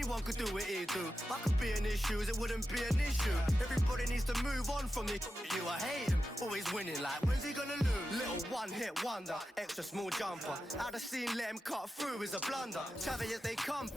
anyone could do what he do. I could be in his shoes, it wouldn't be an issue. Everybody needs to move on from the you. I hate him, always winning. Like, when's he gonna lose? Little one-hit wonder, extra small jumper. Out of scene, let him cut through is a blunder. Savage as they come.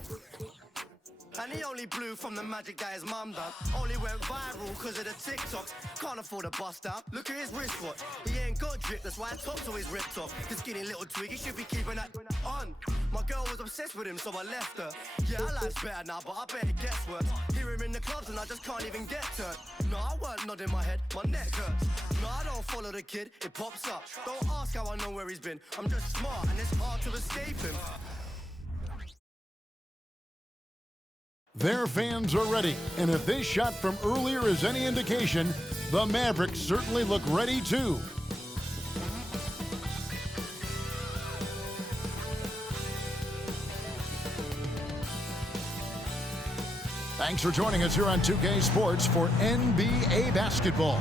And he only blew from the magic that his mum done. Only went viral because of the TikToks. Can't afford a bust out. Look at his wristwatch. He ain't got drip, that's why his top's always ripped off. The skinny little twig, he should be keeping that on. My girl was obsessed with him, so I left her. Yeah, her life's better now, but I bet it gets worse. Hear him in the clubs and I just can't even get turned. No, I weren't nodding my head, my neck hurts. No, I don't follow the kid, it pops up. Don't ask how I know where he's been. I'm just smart and it's hard to escape him. Their fans are ready, and if this shot from earlier is any indication, the Mavericks certainly look ready too. Thanks for joining us here on 2K Sports for NBA basketball.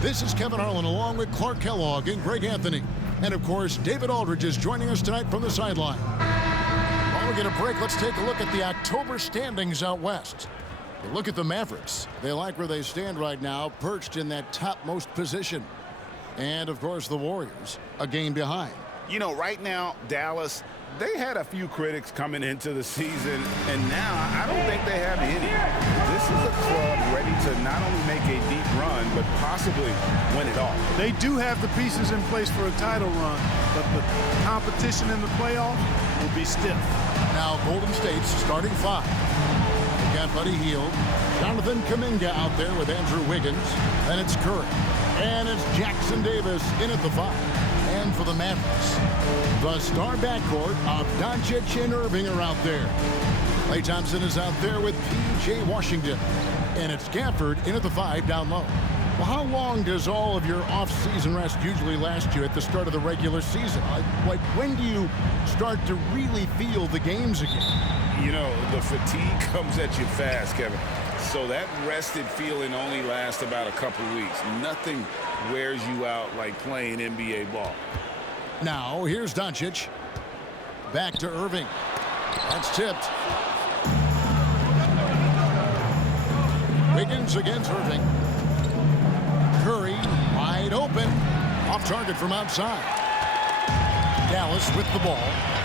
This is Kevin Harlan along with Clark Kellogg and Greg Anthony. And of course, David Aldridge is joining us tonight from the sideline. While we get a break, let's take a look at the October standings out west. You look at the Mavericks. They like where they stand right now, perched in that topmost position. And of course, the Warriors, a game behind. You know, right now, Dallas, they had a few critics coming into the season, and now I don't think they have any. This is a club ready to not only make a deep run, but possibly win it all. They do have the pieces in place for a title run, but the competition in the playoffs will be stiff. Now Golden State's starting five. They got Buddy Hield, Jonathan Kuminga out there with Andrew Wiggins, then it's Curry, and it's Jackson Davis in at the five. And for the Mavericks, the star backcourt of Doncic and Irving are out there. Klay Thompson is out there with P.J. Washington, and it's Gafford in at the five down low. Well, how long does all of your off-season rest usually last you at the start of the regular season? Like when do you start to really feel the games again? You know, the fatigue comes at you fast, Kevin. So that rested feeling only lasts about a couple weeks. Nothing wears you out like playing NBA ball. Now, here's Doncic. Back to Irving. That's tipped. Wiggins against Irving. Curry wide open. Off target from outside. Dallas with the ball.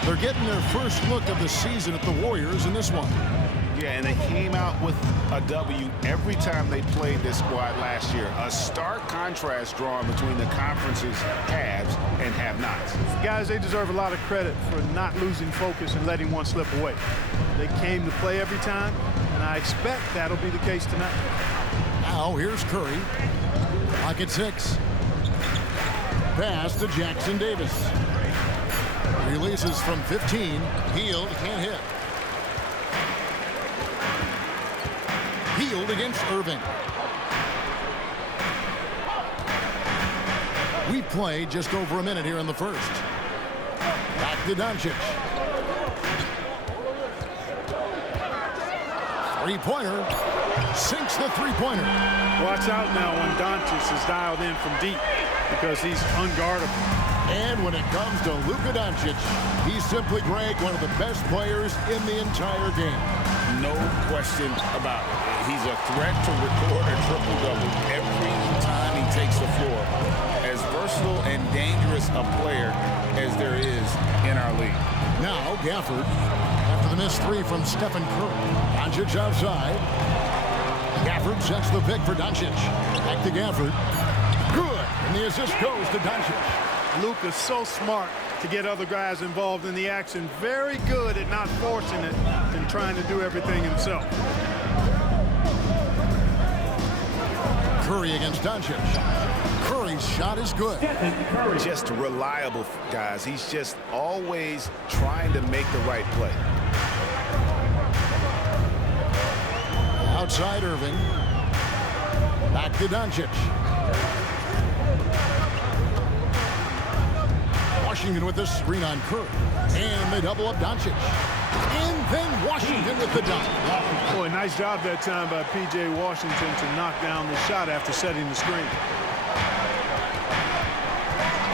They're getting their first look of the season at the Warriors in this one. Yeah, and they came out with a W every time they played this squad last year. A stark contrast drawn between the conference's haves and have-nots. Guys, they deserve a lot of credit for not losing focus and letting one slip away. They came to play every time, and I expect that'll be the case tonight. Now here's Curry. Clock at 6. Pass to Jackson Davis. Releases from 15. Hield can't hit. Hield against Irving. We play just over a minute here in the first. Back to Doncic. Three-pointer. Sinks the three-pointer. Watch out now when Doncic is dialed in from deep because he's unguardable. And when it comes to Luka Doncic, he's simply, Greg, one of the best players in the entire game. No question about it. He's a threat to record a triple-double every time he takes the floor. As versatile and dangerous a player as there is in our league. Now Gafford, after the missed three from Stephen Curry. Doncic outside. Gafford sets the pick for Doncic. Back to Gafford. Good. And the assist goes to Doncic. Luka's so smart to get other guys involved in the action. Very good at not forcing it and trying to do everything himself. Curry against Doncic. Curry's shot is good. Just reliable, guys. He's just always trying to make the right play. Outside Irving. Back to Doncic. Washington with the screen on Curry. And they double up Doncic. And then Washington with the dunk. Boy, nice job that time by P.J. Washington to knock down the shot after setting the screen.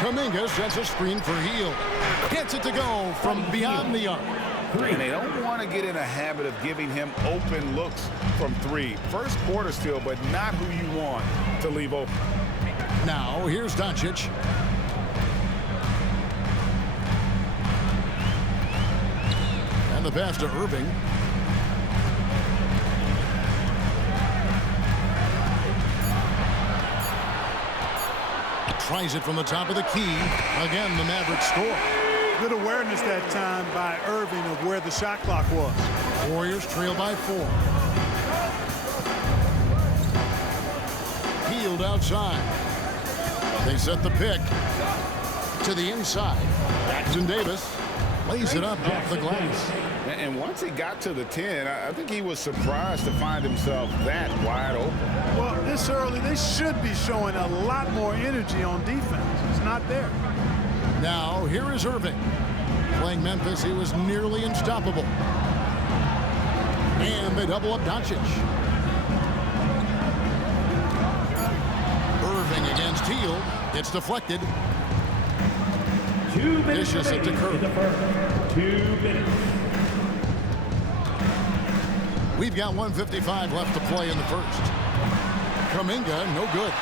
Kuminga sets a screen for Hield. Gets it to go from beyond the arc. And they don't want to get in a habit of giving him open looks from three. First quarter still, but not who you want to leave open. Now, here's Doncic. And the pass to Irving. Tries it from the top of the key. Again, the Mavericks score. Good awareness that time by Irving of where the shot clock was. Warriors trail by 4. Hield outside. They set the pick to the inside. Jackson Davis lays it up off the glass. And once he got to the 10, I think he was surprised to find himself that wide open. Well, this early, they should be showing a lot more energy on defense. It's not there. Now, here is Irving. Playing Memphis, he was nearly unstoppable. And they double up Doncic. Irving against Hield. It's deflected. 2 minutes Dishes it to Curry. 2 minutes. We've got 1:55 left to play in the first. Kuminga, no good.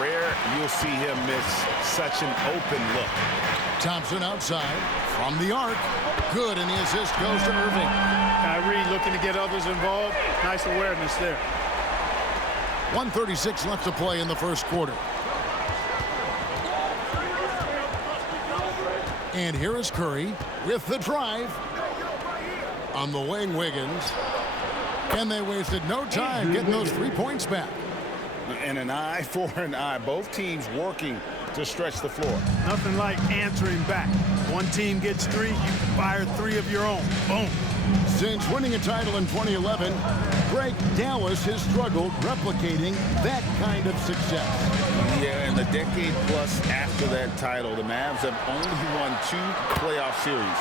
Rare you'll see him miss such an open look. Thompson outside from the arc. Good, and the assist goes to Irving. Kyrie looking to get others involved. Nice awareness there. 1:36 left to play in the first quarter. And here is Curry with the drive. On the wing, Wiggins. And they wasted no time getting those 3 points back. And an eye for an eye. Both teams working to stretch the floor. Nothing like answering back. One team gets 3, you fire 3 of your own. Boom. Since winning a title in 2011, Greg Dallas has struggled replicating that kind of success. Yeah, in the decade plus after that title, the Mavs have only won 2 playoff series.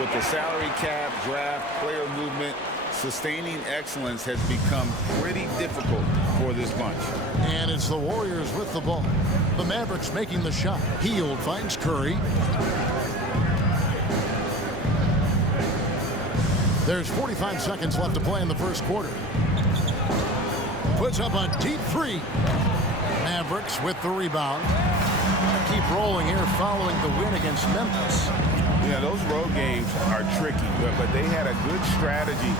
With the salary cap, draft, player movement, sustaining excellence has become pretty difficult for this bunch. And it's the Warriors with the ball. The Mavericks making the shot. Hield finds Curry. There's 45 seconds left to play in the first quarter. Puts up a deep 3. Mavericks with the rebound. Keep rolling here following the win against Memphis. Yeah, those road games are tricky, but they had a good strategy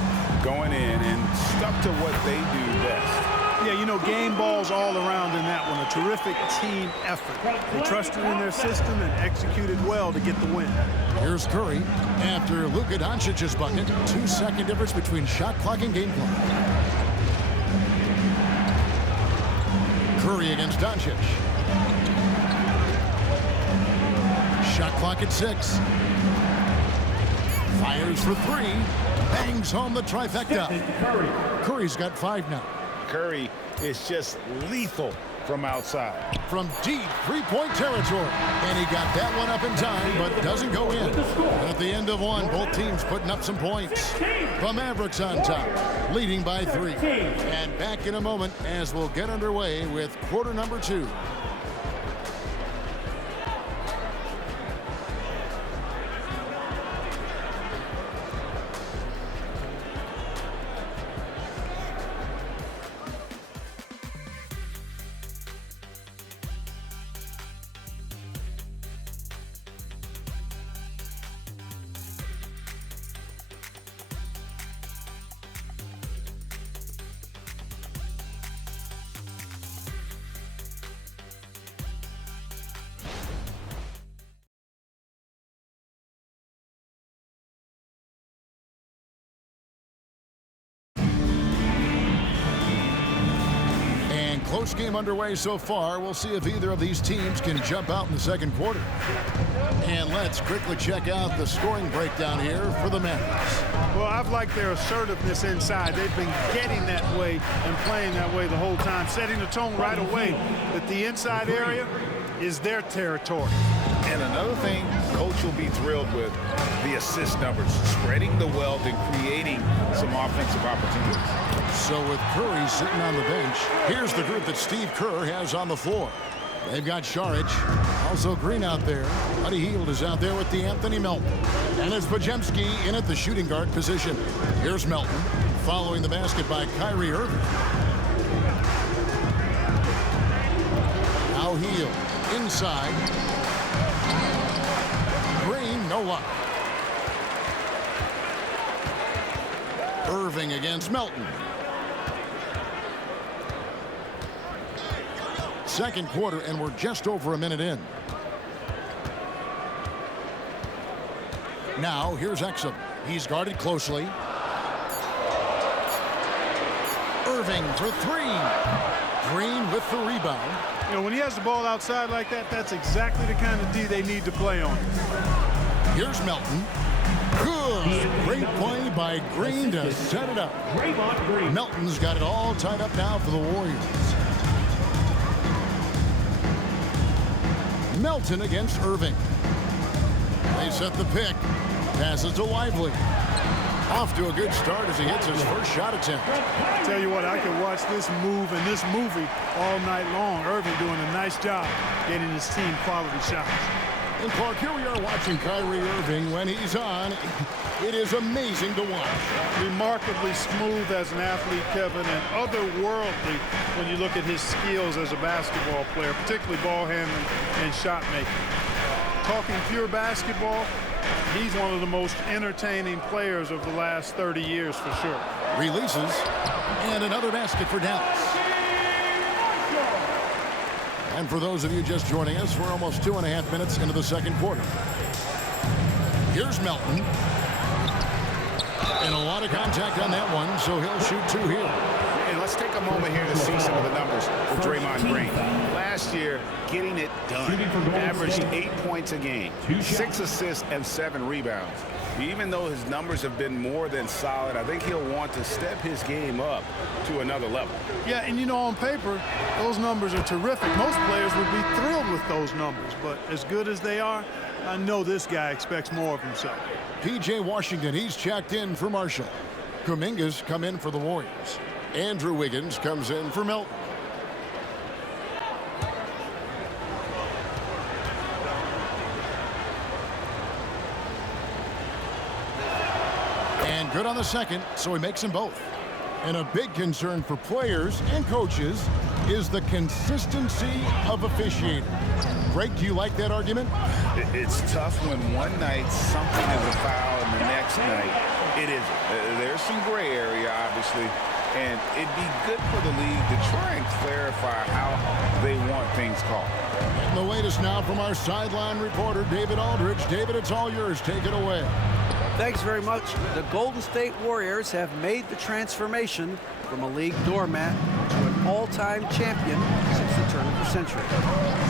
going in and stuck to what they do best. Yeah, you know, game balls all around in that one. A terrific team effort. They trusted in their system and executed well to get the win. Here's Curry after Luka Doncic's bucket. 2-second difference between shot clock and game clock. Curry against Doncic. Shot clock at 6. Fires for 3. Bangs home the trifecta. Curry's got 5 now. Curry is just lethal from outside. From deep 3-point territory. And he got that one up in time, but doesn't go in. At the end of one, both teams putting up some points. The Mavericks on top, leading by 3. And back in a moment as we'll get underway with quarter number 2. Close game underway so far. We'll see if either of these teams can jump out in the second quarter. And let's quickly check out the scoring breakdown here for the Mavericks. Well, I've liked their assertiveness inside. They've been getting that way and playing that way the whole time, setting the tone right away that the inside area is their territory. And another thing coach will be thrilled with, the assist numbers, spreading the wealth and creating some offensive opportunities. So with Curry sitting on the bench, here's the group that Steve Kerr has on the floor. They've got Šarić, also Green out there. Buddy Hield is out there with D'Anthony Melton. And it's Podziemski in at the shooting guard position. Here's Melton, following the basket by Kyrie Irving. Now Hield, inside. Green, no luck. Irving against Melton. Second quarter, and we're just over a minute in. Now, here's Exum. He's guarded closely. Irving for three. Green with the rebound. You know, when he has the ball outside like that, that's exactly the kind of D they need to play on. Here's Melton. Good. Great play by Green to set it up. Melton's got it all tied up now for the Warriors. Melton against Irving. They set the pick. Passes to Lively. Off to a good start as he hits his first shot attempt. Tell you what, I could watch this move and this movie all night long. Irving doing a nice job getting his team quality shots. And Clark, here we are watching Kyrie Irving when he's on. It is amazing to watch. Remarkably smooth as an athlete, Kevin, and otherworldly when you look at his skills as a basketball player, particularly ball handling and shot making. Talking pure basketball, he's one of the most entertaining players of the last 30 years for sure. Releases, and another basket for Dallas. And for those of you just joining us, we're almost 2.5 minutes into the second quarter. Here's Melton. And a lot of contact on that one, so he'll shoot two here. And let's take a moment here to see some of the numbers for Draymond Green. Last year, getting it done. Averaged 8 points a game, 6 assists, and 7 rebounds. Even though his numbers have been more than solid, I think he'll want to step his game up to another level. Yeah, and you know, on paper, those numbers are terrific. Most players would be thrilled with those numbers, but as good as they are, I know this guy expects more of himself. P.J. Washington, he's checked in for Marshall. Kuminga's come in for the Warriors. Andrew Wiggins comes in for Melton. And good on the second, so he makes them both. And a big concern for players and coaches is the consistency of officiating. Greg, do you like that argument? It's tough when one night something is a foul and the next night it isn't. There's some gray area, obviously, and it'd be good for the league to try and clarify how they want things called. And the latest now from our sideline reporter, David Aldridge. David, it's all yours. Take it away. Thanks very much. The Golden State Warriors have made the transformation from a league doormat to an all-time champion since the turn of the century.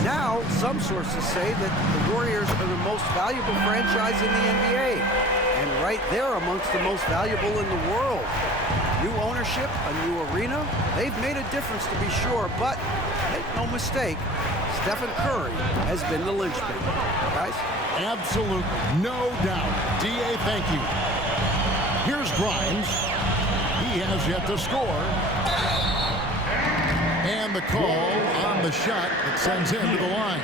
Now, some sources say that the Warriors are the most valuable franchise in the NBA, and right there amongst the most valuable in the world. New ownership, a new arena, they've made a difference to be sure, but make no mistake, Stephen Curry has been the linchpin. Guys? Absolute, no doubt. D.A., thank you. Here's Grimes. He has yet to score. And the call on the shot that sends him to the line.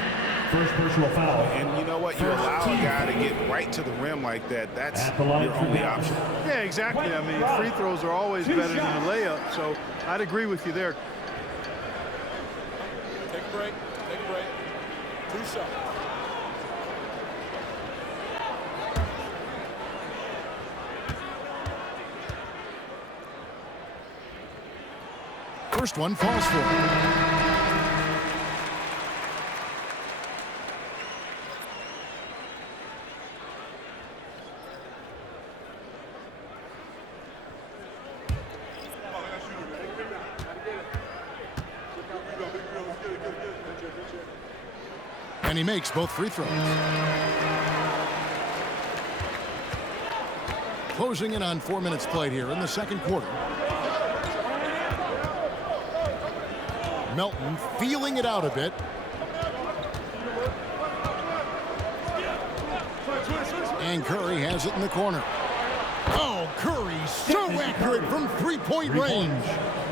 First personal foul. And you know what? You allow a guy to get right to the rim like that. That's your only option. Yeah, exactly. I mean, free throws are always better than a layup, so I'd agree with you there. Take a break. Take a break. 2 shots. First one falls for him. And he makes both free throws. Closing in on 4 minutes played here in the second quarter. Melton feeling it out a bit. And Curry has it in the corner. Oh, Curry so accurate from three-point range.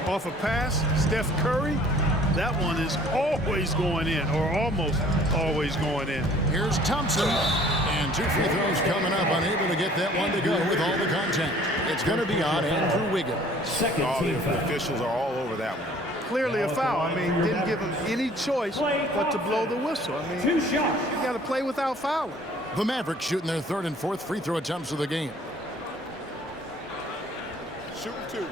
Off a pass, Steph Curry that one is always going in, or almost always going in. Here's Thompson. And 2 free throws coming up, unable to get that one to go with all the contact. It's going to be on Andrew Wiggins. The officials are all over that one. Clearly a foul. I mean, didn't give him any choice but to blow the whistle. I mean, you got to play without fouling. The Mavericks shooting their 3rd and 4th free throw attempts of the game. Shooting 2.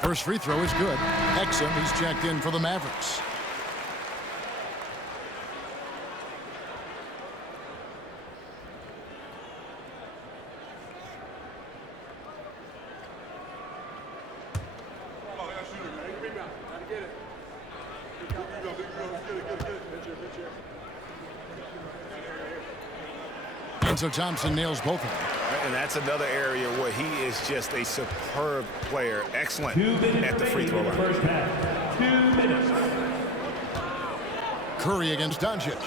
First free throw is good. Exum, he's checked in for the Mavericks. And so Thompson nails both of them. And that's another area where he is just a superb player. Excellent at the free throw line. First half. 2 minutes. Curry against Doncic.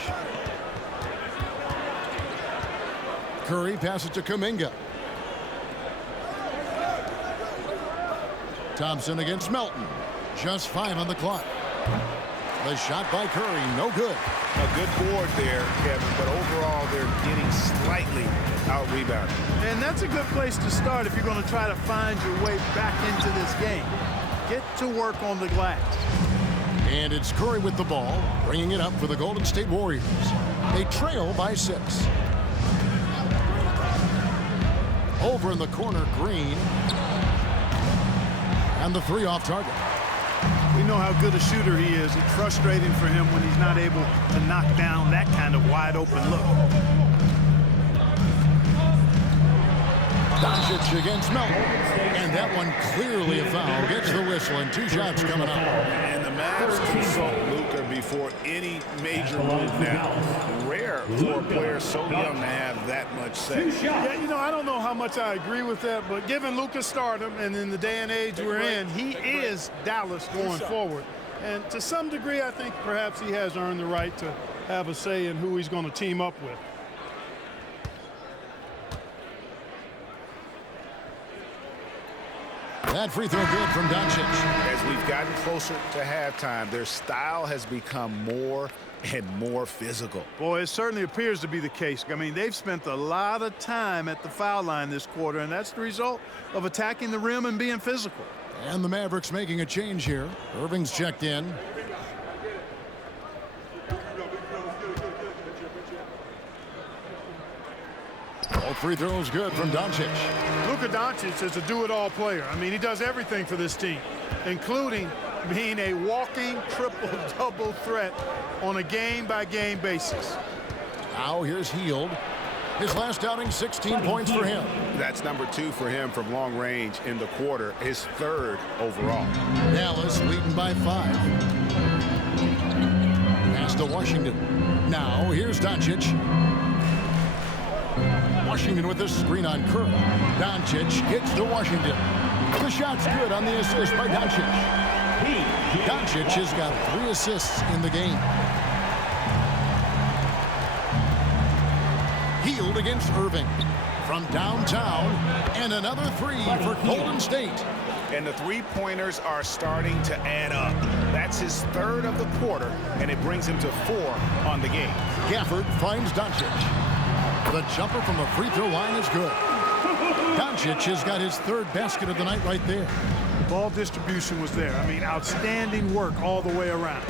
Curry passes to Kuminga. Thompson against Melton. Just 5 on the clock. The shot by Curry, no good. A good board there, Kevin, but overall they're getting slightly out-rebounded. And that's a good place to start if you're going to try to find your way back into this game. Get to work on the glass. And it's Curry with the ball, bringing it up for the Golden State Warriors. They trail by 6. Over in the corner, Green. And the 3 off target. We know how good a shooter he is. It's frustrating for him when he's not able to knock down that kind of wide open look. Doncic against Melton. And that one clearly a foul. Gets the whistle and 2 shots coming up. And the Mavs consult Luka before any major move now. Rare for a player so young to have that much say. Yeah, you know, I don't know how much I agree with that, but given Luka's stardom and in the day and age we're in, he is Dallas going forward. And to some degree, I think perhaps he has earned the right to have a say in who he's going to team up with. That free throw good from Doncic. As we've gotten closer to halftime, their style has become more and more physical. Boy, it certainly appears to be the case. I mean, they've spent a lot of time at the foul line this quarter, and that's the result of attacking the rim and being physical. And the Mavericks making a change here. Irving's checked in. All free throws good from Doncic. Luka Doncic is a do-it-all player. I mean, he does everything for this team, including being a walking triple-double threat on a game-by-game basis. Now here's Hield. His last outing, 16 points for him. That's number 2 for him from long range in the quarter, his 3rd overall. Dallas leading by 5. Pass to Washington. Now here's Doncic. Washington with a screen on Curry. Doncic gets to Washington. The shot's good on the assist by Doncic. Doncic has got 3 assists in the game. Hield against Irving. From downtown, and another 3 for Golden State. And the 3-pointers are starting to add up. That's his 3rd of the quarter, and it brings him to 4 on the game. Gafford finds Doncic. The jumper from the free throw line is good. Doncic has got his 3rd basket of the night right there. Ball distribution was there. I mean, outstanding work all the way around.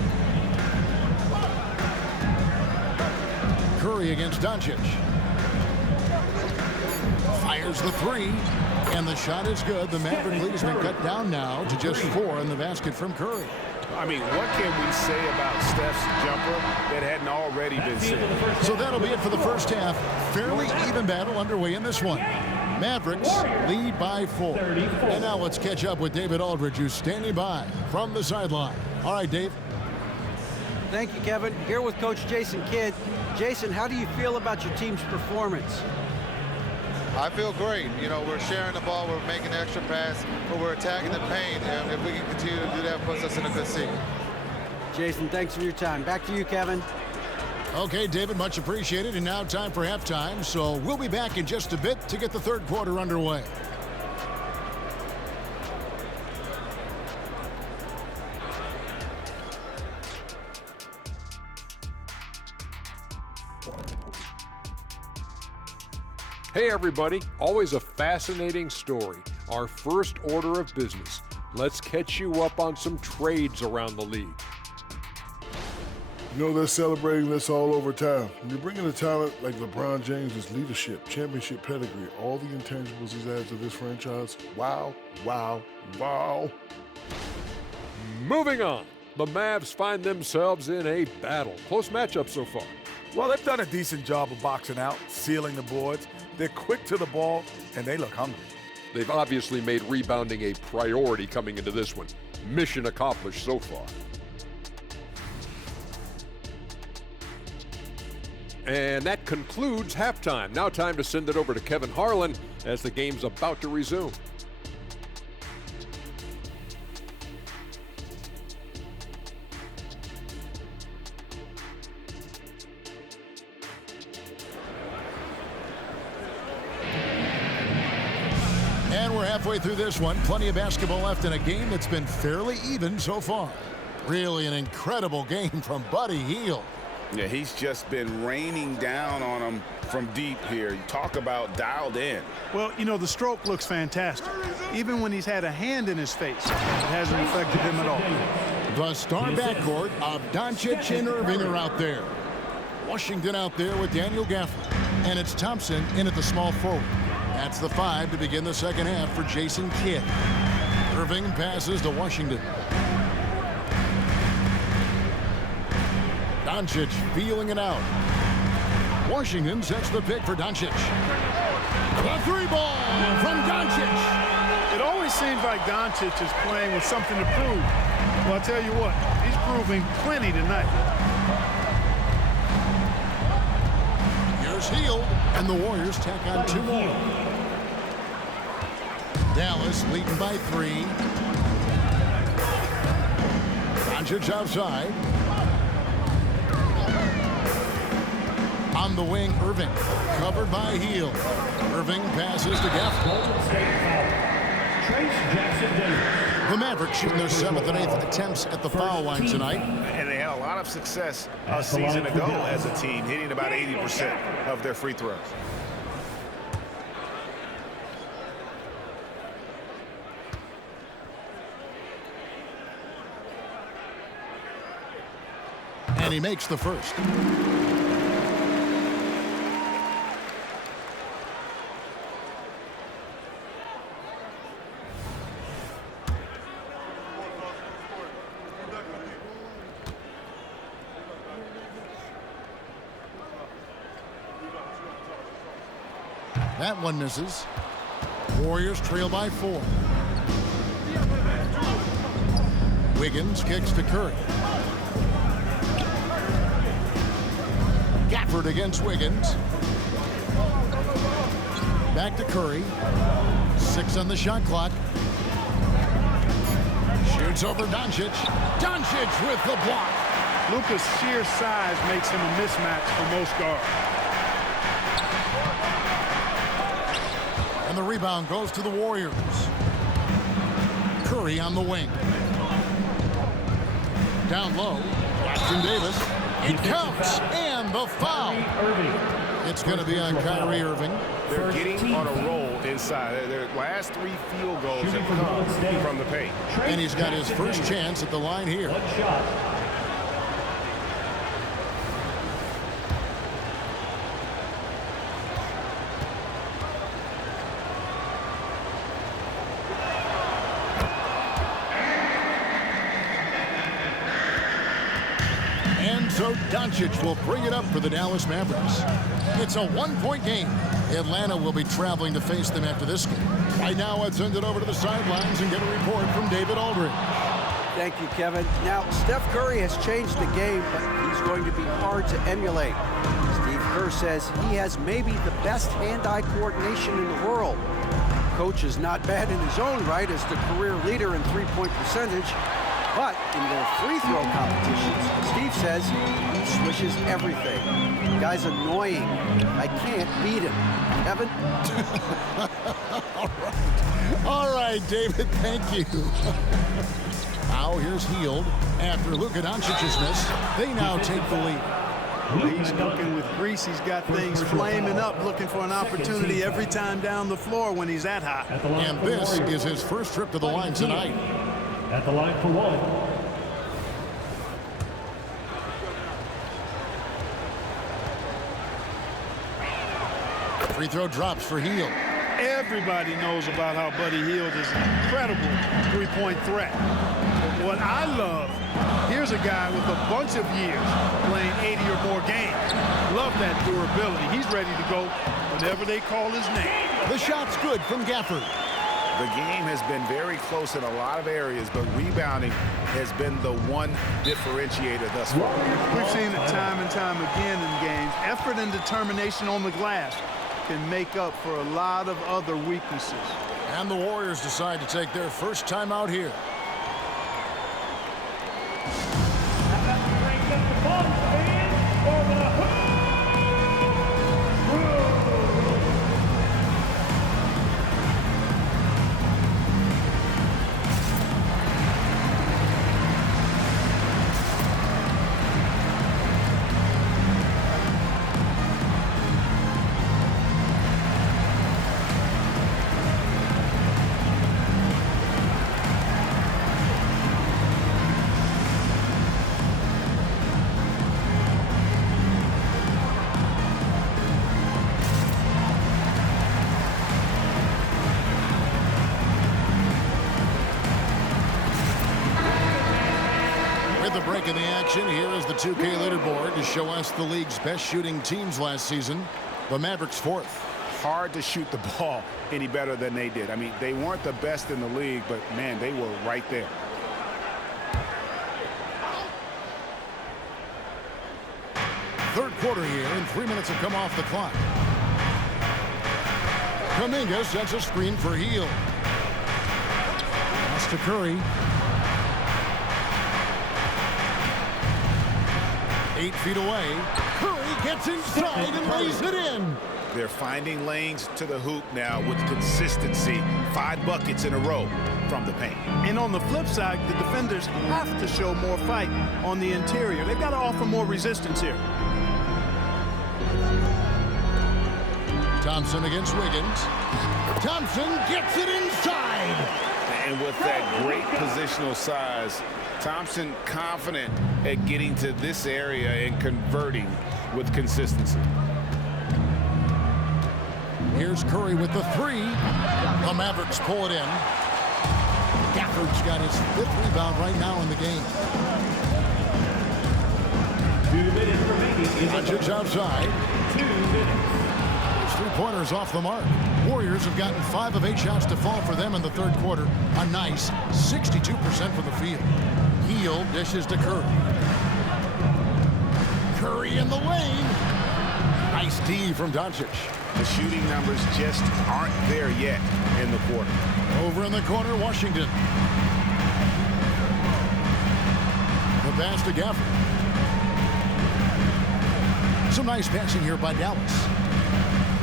Curry against Doncic. Fires the 3, and the shot is good. The Maverick lead has been cut down now to just 4 in the basket from Curry. I mean, what can we say about Steph's jumper that hadn't already been said? So that'll be it for the first half. Fairly even battle underway in this one. Mavericks lead by 4. And now let's catch up with David Aldridge, who's standing by from the sideline. All right, Dave. Thank you, Kevin. Here with Coach Jason Kidd. Jason, how do you feel about your team's performance? I feel great. You know, we're sharing the ball, we're making the extra pass, but we're attacking the paint, and if we can continue to do that, it puts us in a good seat. Jason, thanks for your time. Back to you, Kevin. Okay, David, much appreciated. And now time for halftime. So we'll be back in just a bit to get the third quarter underway. Hey everybody, always a fascinating story. Our first order of business. Let's catch you up on some trades around the league. You know, they're celebrating this all over town. When you're bringing a talent like LeBron James' leadership, championship pedigree, all the intangibles he's added to this franchise, wow, wow, wow. Moving on, the Mavs find themselves in a battle. Close matchup so far. Well, they've done a decent job of boxing out, sealing the boards. They're quick to the ball, and they look hungry. They've obviously made rebounding a priority coming into this one. Mission accomplished so far. And that concludes halftime. Now time to send it over to Kevin Harlan as the game's about to resume. And we're halfway through this one. Plenty of basketball left in a game that's been fairly even so far. Really an incredible game from Buddy Hield. Yeah, he's just been raining down on him from deep here. You talk about dialed in. Well, you know, the stroke looks fantastic. Even when he's had a hand in his face, it hasn't affected him at all. The star backcourt of Doncic and Irving are out there. Washington out there with Daniel Gafford. And it's Thompson in at the small forward. That's the 5 to begin the second half for Jason Kidd. Irving passes to Washington. Doncic feeling it out. Washington sets the pick for Doncic. The 3 ball from Doncic. It always seems like Doncic is playing with something to prove. Well, I'll tell you what, he's proving plenty tonight. Here's Hield, and the Warriors tack on 2 more. Dallas leading by 3. Doncic outside. On the wing, Irving, covered by Hield. Irving passes to Gafford. The Mavericks shooting their 7th and 8th attempts at the foul line tonight. And they had a lot of success a season ago as a team, hitting about 80% of their free throws. And he makes the first. That one misses. Warriors trail by 4. Wiggins kicks to Curry. Gafford against Wiggins. Back to Curry. 6 on the shot clock. Shoots over Doncic. Doncic with the block. Luka's sheer size makes him a mismatch for most guards. And the rebound goes to the Warriors. Curry on the wing. Down low. Jackson Davis. It counts. And the foul. It's going to be on Kyrie Irving. They're getting on a roll inside. Their last 3 field goals have come from the paint. And he's got his first chance at the line here. So Doncic will bring it up for the Dallas Mavericks. It's a 1-point game. Atlanta will be traveling to face them after this game. Right now, let's send it over to the sidelines and get a report from David Aldridge. Thank you, Kevin. Now, Steph Curry has changed the game, but he's going to be hard to emulate. Steve Kerr says he has maybe the best hand-eye coordination in the world. Coach is not bad in his own right as the career leader in three-point percentage. But in their free throw competitions, Steve Steve says he swishes everything. The guy's annoying. I can't beat him. Kevin? All right, David, thank you. Now here's Hield. After Luka Doncic's miss, they now take the lead. He's cooking with grease. He's got things flaming up, looking for an opportunity every time down the floor when he's that hot. And this is his first trip to the line tonight. At the line for one. Free throw drops for Hield. Everybody knows about how Buddy Hield is an incredible three-point threat. But what I love, here's a guy with a bunch of years playing 80 or more games. Love that durability. He's ready to go whenever they call his name. The shot's good from Gafford. The game has been very close in a lot of areas, but rebounding has been the one differentiator thus far. We've seen it time and time again in games. Effort and determination on the glass can make up for a lot of other weaknesses. And the Warriors decide to take their first time out here. Break in the action. Here is the 2K leaderboard to show us the league's best shooting teams last season. The Mavericks fourth. Hard to shoot the ball any better than they did. I mean, they weren't the best in the league, but man, they were right there. Third quarter here, and 3 minutes have come off the clock. Kuminga sets a screen for Hield. Pass to Curry. 8 feet away. Curry gets inside and lays it in. They're finding lanes to the hoop now with consistency. 5 buckets in a row from the paint. And on the flip side, the defenders have to show more fight on the interior. They've got to offer more resistance here. Thompson against Wiggins. Thompson gets it inside. And with that great positional size, Thompson confident at getting to this area and converting with consistency. Here's Curry with the three. The Mavericks pull it in. Gafford's got his 5th rebound right now in the game. 2 minutes remaining. Doncic outside. 2 minutes. His 3-pointers off the mark. Warriors have gotten 5 of 8 shots to fall for them in the third quarter. A nice 62% from the field. Hield dishes to Curry. Curry in the lane. Nice D from Doncic. The shooting numbers just aren't there yet in the quarter. Over in the corner, Washington. The pass to Gafford. Some nice passing here by Dallas.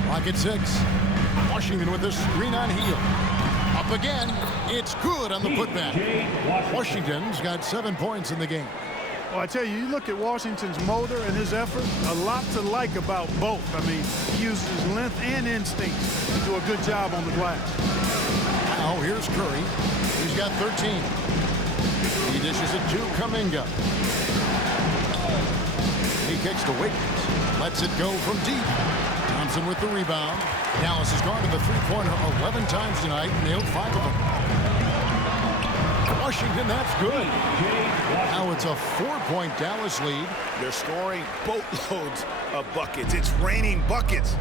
Clock at 6. Washington with the screen on Hield. Up again. It's good on the putback. Washington's got 7 points in the game. Well, I tell you, you look at Washington's motor and his effort, a lot to like about both. I mean, he uses his length and instinct to do a good job on the glass. Now here's Curry. He's got 13. He dishes it to Kuminga. He kicks to Wiggins. Lets it go from deep. Thompson with the rebound. Dallas has gone to the three-pointer 11 times tonight, nailed 5 of them. Washington, that's good. Now it's a 4-point Dallas lead. They're scoring boatloads of buckets. It's raining buckets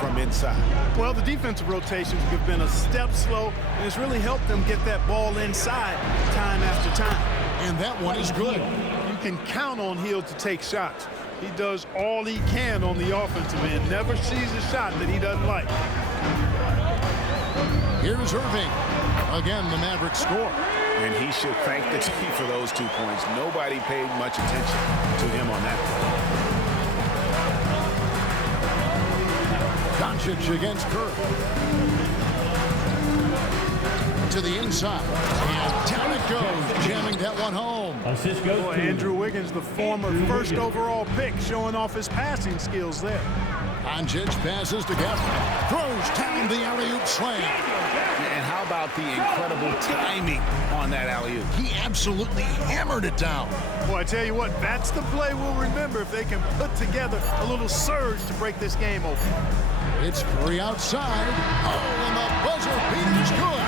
from inside. Well, the defensive rotations have been a step slow, and it's really helped them get that ball inside time after time. And that one is good. You can count on Hield to take shots. He does all he can on the offensive end. Never sees a shot that he doesn't like. Here's Irving. Again, the Mavericks score. And he should thank the team for those 2 points. Nobody paid much attention to him on that play. Doncic against Kerr. To the inside. And down it goes, jamming that one home. Assist goes Boy, to Andrew Wiggins, the former first overall pick, showing off his passing skills there. Doncic passes to Gaffney. Throws down the alley-oop slam. And how about the incredible timing on that alley-oop? He absolutely hammered it down. Well, I tell you what, that's the play we'll remember if they can put together a little surge to break this game open. It's Curry outside. Oh, and the buzzer beater's good.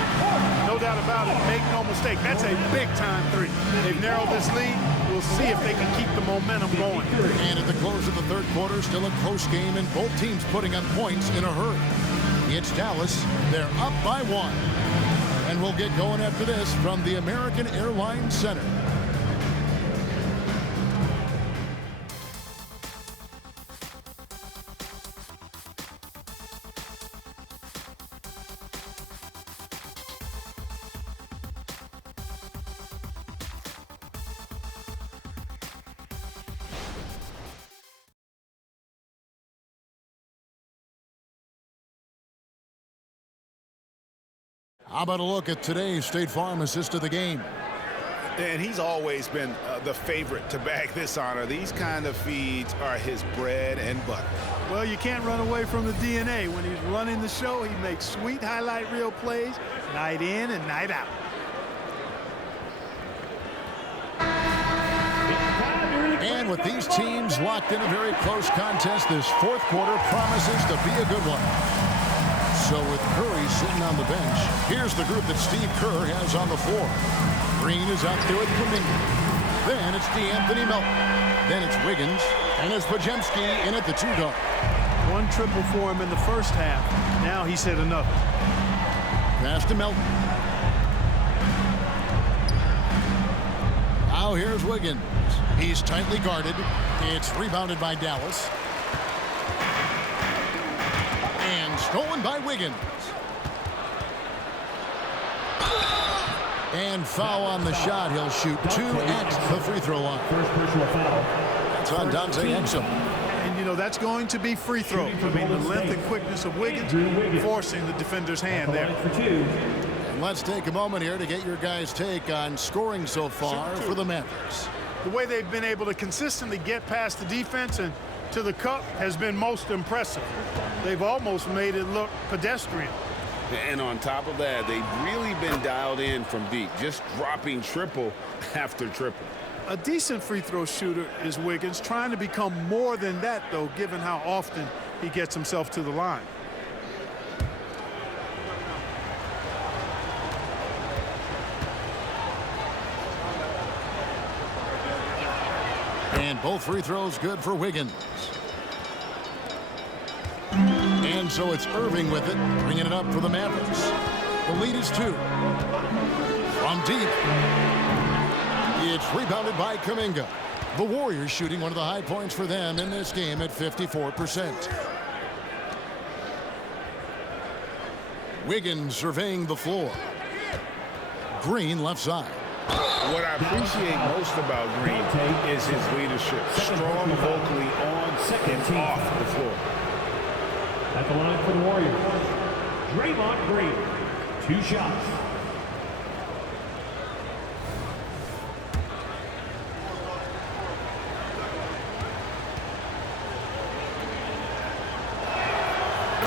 No doubt about it. Make no mistake. That's a big-time three. They've narrowed this lead. We'll see if they can keep the momentum going. And at the close of the third quarter, still a close game, and both teams putting up points in a hurry. It's Dallas. They're up by 1. And we'll get going after this from the American Airlines Center. How about a look at today's State Farm assist of the game? And he's always been the favorite to bag this honor. These kind of feeds are his bread and butter. Well, you can't run away from the DNA. When he's running the show, he makes sweet highlight reel plays night in and night out. And with these teams locked in a very close contest, this fourth quarter promises to be a good one. So with Curry sitting on the bench, here's the group that Steve Kerr has on the floor. Green is out there with Kuminga. Then it's DeAnthony Melton. Then it's Wiggins. And it's Pajemski in at the 2 guard. One triple for him in the first half. Now he's hit another. Pass to Melton. Now here's Wiggins. He's tightly guarded. It's rebounded by Dallas. And stolen by Wiggins. And foul on the shot. He'll shoot 2 at the free throw line. First personal foul. That's on Dante Exum. And, you know, that's going to be free throw. I mean, the length and quickness of Wiggins forcing the defender's hand there. And let's take a moment here to get your guys' take on scoring so far for the Mavericks. The way they've been able to consistently get past the defense and to the cup has been most impressive. They've almost made it look pedestrian. And on top of that, they've really been dialed in from deep, just dropping triple after triple. A decent free throw shooter is Wiggins, trying to become more than that, though, given how often he gets himself to the line. And both free throws good for Wiggins. And so it's Irving with it, bringing it up for the Mavericks. The lead is 2. From deep. It's rebounded by Kuminga. The Warriors shooting one of the high points for them in this game at 54%. Wiggins surveying the floor. Green left side. What I appreciate most about Green is his leadership. Strong vocally on and off the floor. At the line for the Warriors, Draymond Green, 2 shots.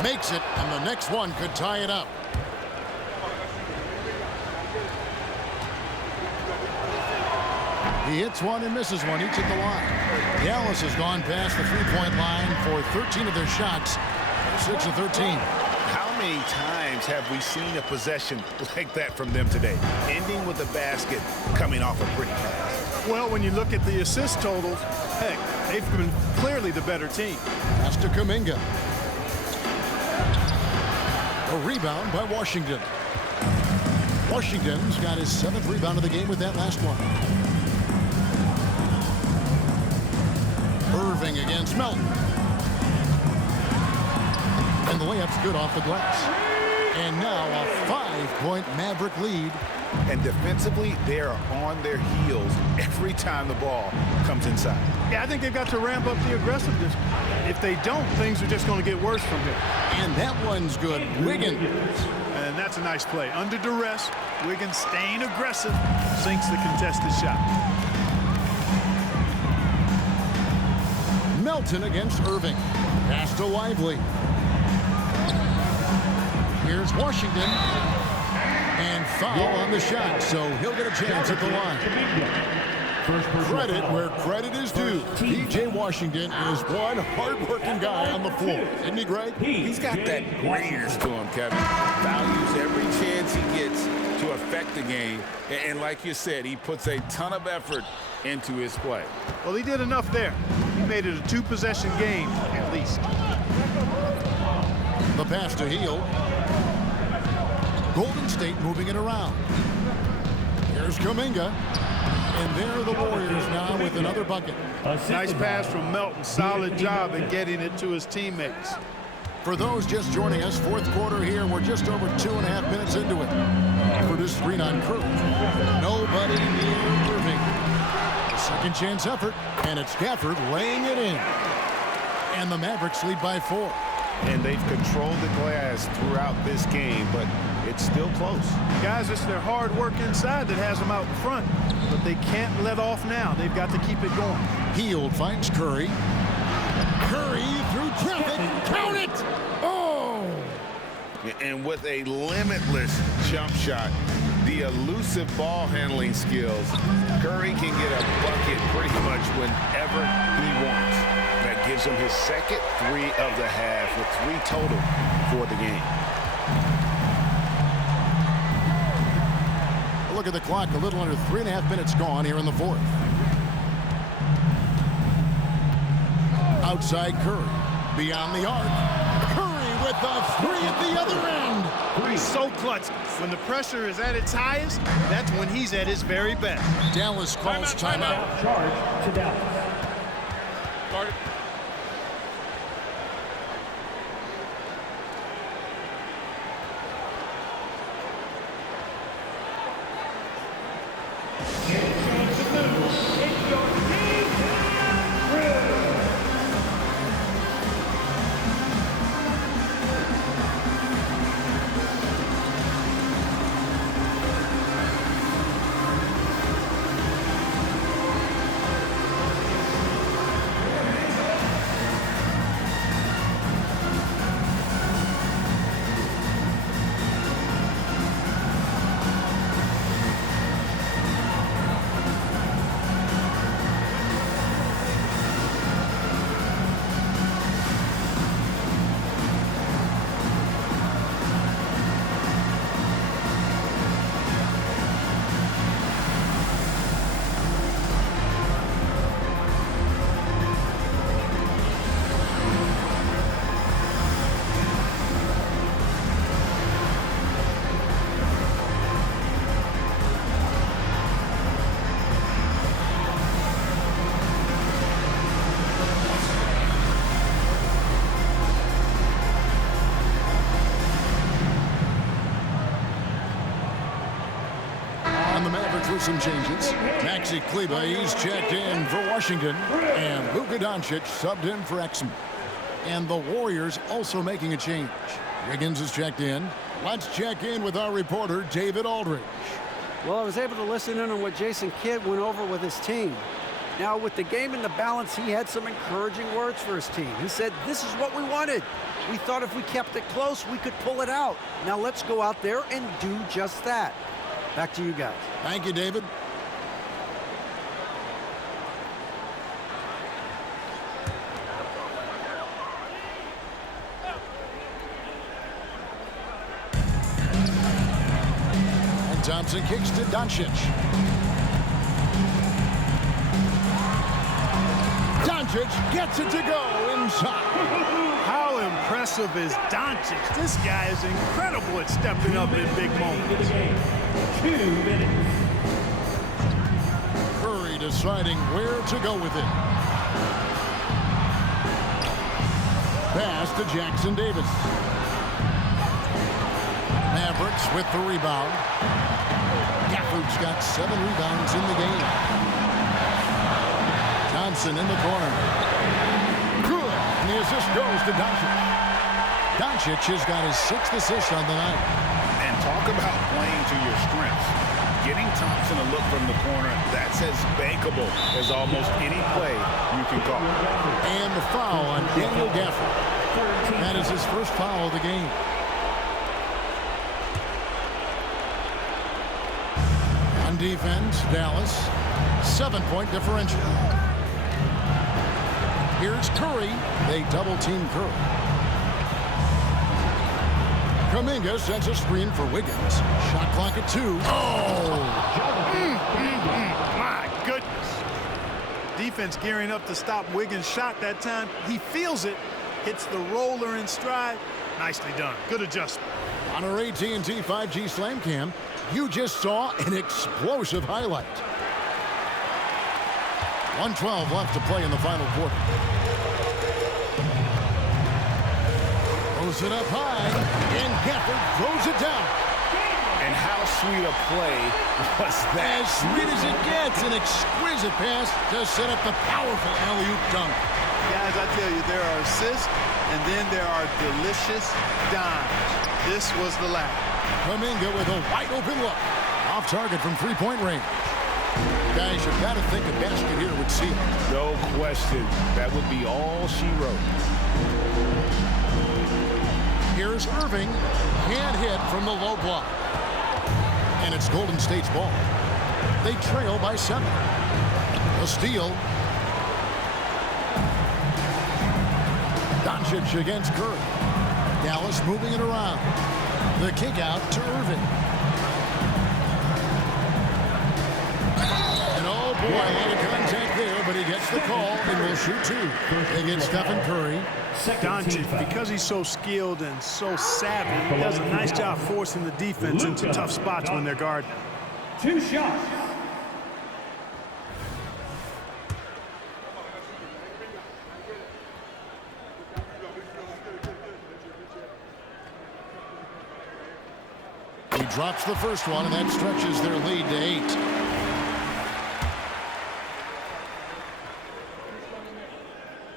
Makes it, and the next one could tie it up. He hits one and misses one each at the line. Dallas has gone past the three-point line for 13 of their shots. 6 of 13. How many times have we seen a possession like that from them today, ending with a basket coming off a pretty pass? Well, when you look at the assist totals, heck, they've been clearly the better team. Pass to Kuminga. A rebound by Washington. Washington's got his 7th rebound of the game with that last one. Irving against Melton. And the layup's good off the glass. And now a 5-point Maverick lead And defensively, they are on their heels every time the ball comes inside. Yeah, I think they've got to ramp up the aggressiveness. If they don't, things are just going to get worse from here. And that one's good. Wiggins. And that's a nice play. Under duress, Wiggins staying aggressive, sinks the contested shot. Melton against Irving. Pass to Lively. Here's Washington. And foul on the shot, so he'll get a chance at the line. Credit where credit is due. P.J. Washington is one hard-working guy on the floor. Isn't he, Greg? He's got that greatness to him, Kevin. Values every chance he gets to affect the game. And like you said, he puts a ton of effort into his play. Well, he did enough there. He made it a two-possession game, at least. The pass to Hield. Golden State moving it around. Here's Kuminga. And there are the Warriors now with another bucket. Nice pass from Melton. Solid job in getting it to his teammates. For those just joining us, fourth quarter here. We're just over 2.5 minutes into it. For this screen on Curry. Nobody near Irving. A second chance effort. And it's Gafford laying it in. And the Mavericks lead by 4. And they've controlled the glass throughout this game, but it's still close. Guys, it's their hard work inside that has them out in front, but they can't let off now. They've got to keep it going. Hield finds Curry. Curry through traffic. Count it! Oh! And with a limitless jump shot, the elusive ball handling skills, Curry can get a bucket pretty much whenever he wants. That gives him his second 3 of the half with 3 total for the game. Look at the clock, a little under 3.5 minutes gone here in the fourth. Outside Curry, beyond the arc. Curry with the 3 at the other end. He's so clutch. When the pressure is at its highest, that's when he's at his very best. Dallas calls timeout. Charge to Dallas. Some changes. Maxi Kleber, he's checked in for Washington. And Luka Doncic subbed in for Exum. And the Warriors also making a change. Wiggins is checked in. Let's check in with our reporter, David Aldridge. Well, I was able to listen in on what Jason Kidd went over with his team. Now, with the game in the balance, he had some encouraging words for his team. He said, this is what we wanted. We thought if we kept it close, we could pull it out. Now let's go out there and do just that. Back to you guys. Thank you, David. And Thompson kicks to Doncic. Doncic gets it to go inside. How impressive is Doncic? This guy is incredible at stepping up in big moments. 2 minutes. Curry deciding where to go with it. Pass to Jackson Davis. Mavericks with the rebound. Gafford's got 7 rebounds in the game. Thompson in the corner. Good. And the assist goes to Doncic. Doncic has got his 6th assist on the night. And talk about playing to your strengths. Getting Thompson a look from the corner, that's as bankable as almost any play you can call. And the foul on Daniel Gafford. That is his first foul of the game. On defense, Dallas, 7-point differential. Here's Curry. They double-team Curry. Kuminga sends a screen for Wiggins. Shot clock at 2. Oh! My goodness. Defense gearing up to stop Wiggins' shot that time. He feels it. Hits the roller in stride. Nicely done. Good adjustment. On our AT&T 5G Slam Cam, you just saw an explosive highlight. 1:12 left to play in the final quarter. Throws it up high, and Gafford throws it down. And how sweet a play was that? As sweet as it gets, an exquisite pass to set up the powerful alley-oop dunk. Guys, I tell you, there are assists, and then there are delicious dimes. This was the last. Kuminga with a wide-open look. Off target from three-point range. Guys, you've got to think a basket here would seal. No question. That would be all she wrote. Here's Irving. Can't hit from the low block. And it's Golden State's ball. They trail by 7. A steal. Doncic against Curry. Dallas moving it around. The kick out to Irving. And oh boy, a lot of contact there, but he gets the call and will shoot 2 against Stephen Curry. Doncic, because he's so skilled and so savvy, he does a nice job forcing the defense into tough spots when they're guarding. 2 shots. He drops the first one, and that stretches their lead to 8.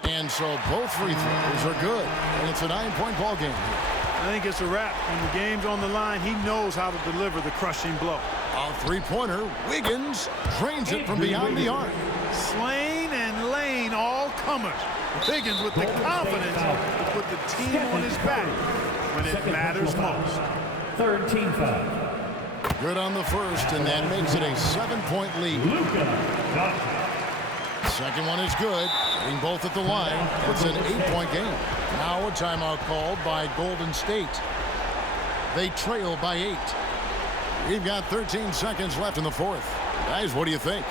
And so both free throws are good, and it's a 9-point ball game. I think it's a wrap. When the game's on the line, he knows how to deliver the crushing blow. A three-pointer. Wiggins drains it from beyond the arc. Slane and Lane all comers. Wiggins with the confidence to put the team on his back when it matters most. Third team foul. Good on the first, and that makes it a 7-point lead. Second one is good. Getting both at the line. It's an 8-point game. Now a timeout called by Golden State. They trail by 8. We've got 13 seconds left in the fourth. Guys, what do you think?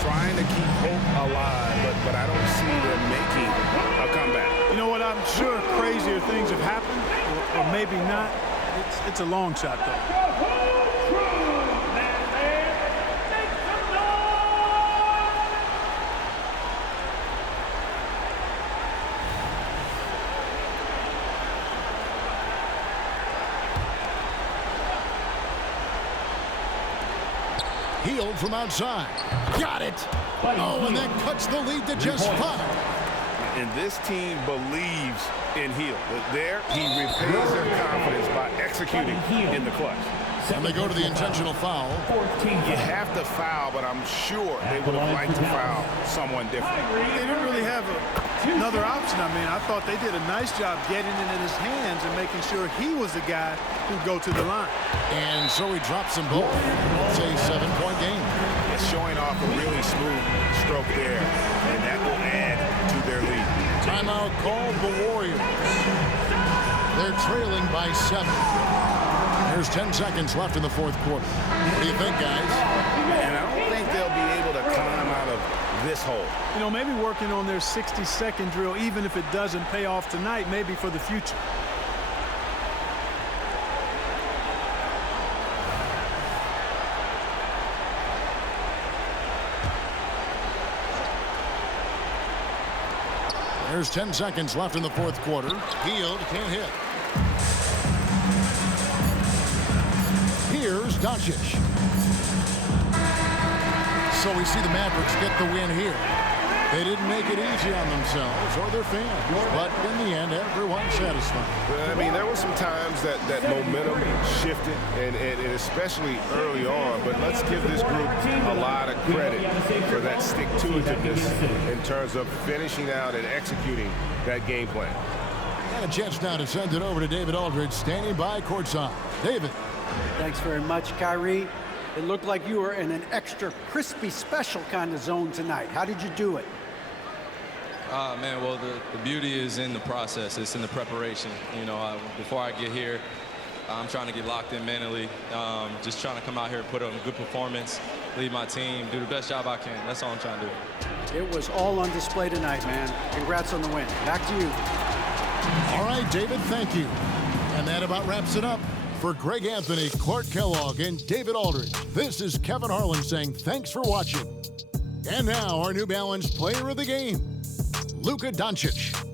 Trying to keep hope alive, but I don't see them making a comeback. You know what? I'm sure crazier things have happened, or maybe not. It's a long shot, though. Healed from outside. Got it. Oh, and that cuts the lead to just 5. And this team believes in Hill. There, he repays their confidence by executing in the clutch. And they go to the intentional foul. You have to foul, but I'm sure they would have liked to foul someone different. They didn't really have another option. I mean, I thought they did a nice job getting it in his hands and making sure he was the guy who'd go to the line. And so he drops them both. It's a 7-point game. It's showing off a really smooth stroke there, and that will add to their lead. Timeout called the Warriors. They're trailing by 7. There's 10 seconds left in the fourth quarter. What do you think, guys? And I don't think they'll be able to climb out of this hole. You know, maybe working on their 60-second drill, even if it doesn't pay off tonight, maybe for the future. There's 10 seconds left in the fourth quarter. Hield can't hit. Here's Doncic. So we see the Mavericks get the win here. They didn't make it easy on themselves or their fans, but in the end, everyone's satisfied. I mean, there were some times that momentum shifted, and especially early on, but let's give this group a lot of credit for that stick-to-itiveness in terms of finishing out and executing that game plan. And a chance now to send it over to David Aldridge, standing by courtside. David. Thanks very much, Kyrie. It looked like you were in an extra crispy special kind of zone tonight. How did you do it? Man, well, the beauty is in the process. It's in the preparation. You know, before I get here, I'm trying to get locked in mentally. Just trying to come out here and put on a good performance, lead my team, do the best job I can. That's all I'm trying to do. It was all on display tonight, man. Congrats on the win. Back to you. All right, David, thank you. And that about wraps it up. For Greg Anthony, Clark Kellogg, and David Aldridge, this is Kevin Harlan saying thanks for watching. And now our New Balance player of the game, Luka Doncic.